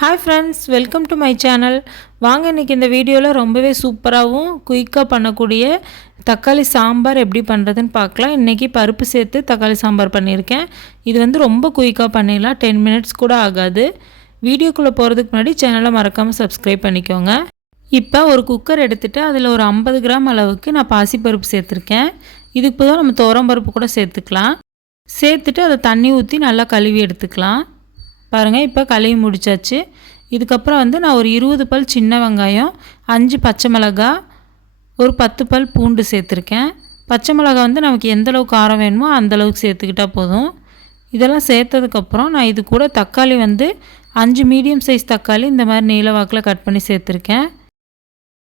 Hi friends welcome to my channel வாங்க இன்றைக்கி இந்த வீடியோவில் ரொம்பவே சூப்பராகவும் குயிக்காக பண்ணக்கூடிய தக்காளி சாம்பார் எப்படி பண்ணுறதுன்னு பார்க்கலாம். இன்றைக்கி பருப்பு சேர்த்து தக்காளி சாம்பார் பண்ணியிருக்கேன். இது வந்து ரொம்ப குயிக்காக பண்ணிடலாம். டென் மினிட்ஸ் கூட ஆகாது. வீடியோக்குள்ளே போகிறதுக்கு முன்னாடி சேனலை மறக்காமல் சப்ஸ்கிரைப் பண்ணிக்கோங்க. இப்போ ஒரு குக்கர் எடுத்துகிட்டு அதில் ஒரு ஐம்பது கிராம் அளவுக்கு நான் பாசிப்பருப்பு சேர்த்துருக்கேன். இதுக்கு தான் நம்ம துவரம்பருப்பு கூட சேர்த்துக்கலாம். சேர்த்துட்டு அதை தண்ணி ஊற்றி நல்லா கழுவி எடுத்துக்கலாம். பாருங்கள் இப்போ கழுவி முடிச்சாச்சு. இதுக்கப்புறம் வந்து நான் ஒரு இருபது பல் சின்ன வெங்காயம் அஞ்சு பச்சை மிளகா ஒரு பத்து பல் பூண்டு சேர்த்துருக்கேன். பச்சை மிளகா வந்து நமக்கு எந்தளவுக்கு காரம் வேணுமோ அந்தளவுக்கு சேர்த்துக்கிட்டால் போதும். இதெல்லாம் சேர்த்ததுக்கப்புறம் நான் இது கூட தக்காளி வந்து அஞ்சு மீடியம் சைஸ் தக்காளி இந்த மாதிரி நீல வாக்கில் கட் பண்ணி சேர்த்துருக்கேன்.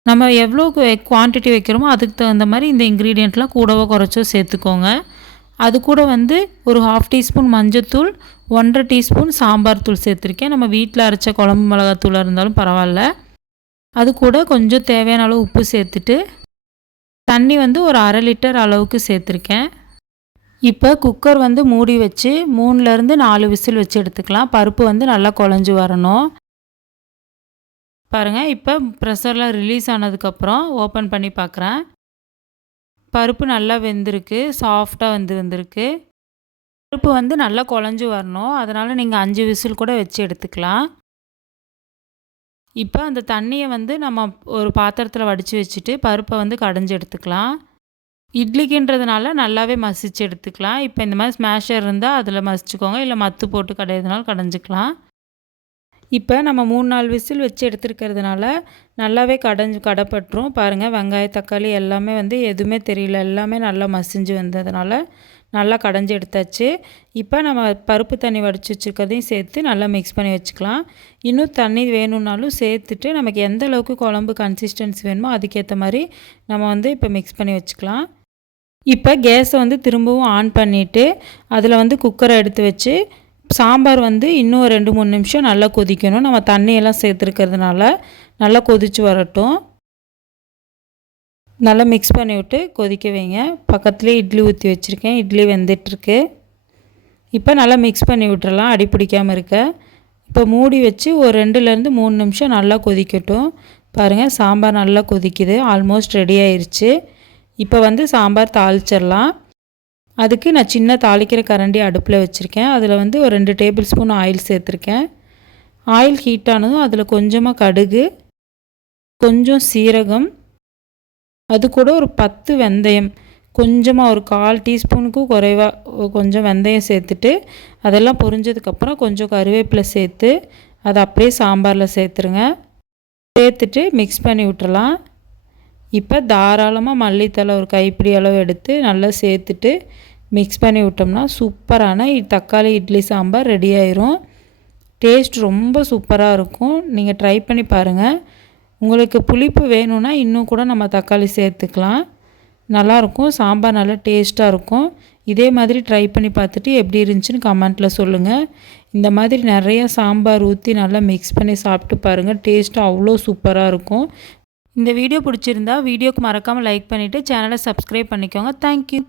நம்ம எவ்வளோ குவான்டிட்டி வைக்கிறோமோ அதுக்கு தகுந்த மாதிரி இந்த இன்க்ரீடியண்ட்லாம் கூடவோ குறைச்சோ சேர்த்துக்கோங்க. அது கூட வந்து ஒரு ஹாஃப் டீஸ்பூன் மஞ்சத்தூள் ஒன்றரை டீஸ்பூன் சாம்பார் தூள் சேர்த்துருக்கேன். நம்ம வீட்டில் அரைச்ச குழம்பு மிளகாத்தூளாக இருந்தாலும் பரவாயில்ல. அது கூட கொஞ்சம் தேவையான அளவு உப்பு சேர்த்துட்டு தண்ணி வந்து ஒரு அரை லிட்டர் அளவுக்கு சேர்த்துருக்கேன். இப்போ குக்கர் வந்து மூடி வச்சு மூணுலேருந்து நாலு விசில் வச்சு எடுத்துக்கலாம். பருப்பு வந்து நல்லா குழஞ்சி வரணும். பாருங்கள் இப்போ ப்ரெஷரில் ரிலீஸ் ஆனதுக்கப்புறம் ஓப்பன் பண்ணி பார்க்குறேன். பருப்பு நல்லா வெந்திருக்கு சாஃப்டாக வந்து வந்திருக்கு பருப்பு வந்து நல்லா குழஞ்சி வரணும். அதனால் நீங்கள் அஞ்சு விசில் கூட வச்சு எடுத்துக்கலாம். இப்போ அந்த தண்ணியை வந்து நம்ம ஒரு பாத்திரத்தில் வடித்து வச்சுட்டு பருப்பை வந்து கடைஞ்சி எடுத்துக்கலாம். இட்லிக்குன்றதுனால நல்லாவே மசிச்சு எடுத்துக்கலாம். இப்போ இந்த மாதிரி ஸ்மேஷர் இருந்தால் அதில் மசிச்சுக்கோங்க. இல்லை மத்து போட்டு கடையிறதுனால கடைஞ்சிக்கலாம். இப்போ நம்ம மூணு நாலு விசில் வச்சு எடுத்துருக்கிறதுனால நல்லாவே கடைஞ்சு கடைப்பட்டுரும். பாருங்கள் வெங்காய தக்காளி எல்லாமே வந்து எதுவுமே தெரியல. எல்லாமே நல்லா மசிஞ்சு வந்ததுனால நல்லா கடைஞ்சி எடுத்தாச்சு. இப்போ நம்ம பருப்பு தண்ணி வடித்து வச்சுருக்கதையும் சேர்த்து நல்லா மிக்ஸ் பண்ணி வச்சுக்கலாம். இன்னும் தண்ணி வேணும்னாலும் சேர்த்துட்டு நமக்கு எந்த அளவுக்கு குழம்பு கன்சிஸ்டன்சி வேணுமோ அதுக்கேற்ற மாதிரி நம்ம வந்து இப்போ மிக்ஸ் பண்ணி வச்சுக்கலாம். இப்போ கேஸை வந்து திரும்பவும் ஆன் பண்ணிவிட்டு அதில் வந்து குக்கரை எடுத்து வச்சு சாம்பார் வந்து இன்னும் ரெண்டு மூணு நிமிஷம் நல்லா கொதிக்கணும். நம்ம தண்ணியெல்லாம் சேர்த்துருக்கிறதுனால நல்லா கொதித்து வரட்டும். நல்லா மிக்ஸ் பண்ணி விட்டு கொதிக்க வைங்க. பக்கத்துலேயே இட்லி ஊற்றி வச்சுருக்கேன். இட்லி வெந்துட்டுருக்கு. இப்போ நல்லா மிக்ஸ் பண்ணி விட்டுறலாம். அடி பிடிக்காமல் இருக்க. இப்போ மூடி வச்சு ஒரு ரெண்டுலேருந்து மூணு நிமிஷம் நல்லா கொதிக்கட்டும். பாருங்கள் சாம்பார் நல்லா கொதிக்குது. ஆல்மோஸ்ட் ரெடி ஆயிடுச்சு இப்போ வந்து சாம்பார் தாளிச்சிடலாம். அதுக்கு நான் சின்ன தாளிக்கிற கரண்டி அடுப்பில் வச்சுருக்கேன். அதில் வந்து ஒரு ரெண்டு டேபிள் ஸ்பூன் ஆயில் சேர்த்துருக்கேன். ஆயில் ஹீட் ஆனதும் அதில் கொஞ்சமாக கடுகு கொஞ்சம் சீரகம் அது கூட ஒரு பத்து வெந்தயம். கொஞ்சமாக ஒரு கால் டீஸ்பூனுக்கும் குறைவாக கொஞ்சம் வெந்தயம் சேர்த்துட்டு அதெல்லாம் பொரிஞ்சதுக்கப்புறம் கொஞ்சம் கருவேப்பிலை சேர்த்து அதை அப்படியே சாம்பாரில் சேர்த்துருங்க. சேர்த்துட்டு மிக்ஸ் பண்ணி விட்டுறலாம். இப்போ தாராளமாக மல்லித்தலை ஒரு கைப்பிடி அளவு எடுத்து நல்லா சேர்த்துட்டு மிக்ஸ் பண்ணி விட்டோம்னா சூப்பரான தக்காளி இட்லி சாம்பார் ரெடி ஆயிரும். டேஸ்ட் ரொம்ப சூப்பராக இருக்கும். நீங்கள் ட்ரை பண்ணி பாருங்கள் உங்களுக்கு புளிப்பு வேணும்னா இன்னும் கூட நம்ம தக்காளி சேர்த்துக்கலாம். நல்லாயிருக்கும் சாம்பார் நல்லா டேஸ்ட்டாக இருக்கும். இதே மாதிரி ட்ரை பண்ணி பார்த்துட்டு எப்படி இருந்துச்சுன்னு கமெண்ட்டில் சொல்லுங்கள் இந்த மாதிரி நிறையா சாம்பார் ஊற்றி நல்லா மிக்ஸ் பண்ணி சாப்பிட்டு பாருங்கள் டேஸ்ட்டும் அவ்வளோ சூப்பராக இருக்கும். இந்த வீடியோ பிடிச்சிருந்தா வீடியோக்கு மறக்காமல் லைக் பண்ணிவிட்டு சேனலை சப்ஸ்கிரைப் பண்ணிக்கோங்க. தேங்க்யூ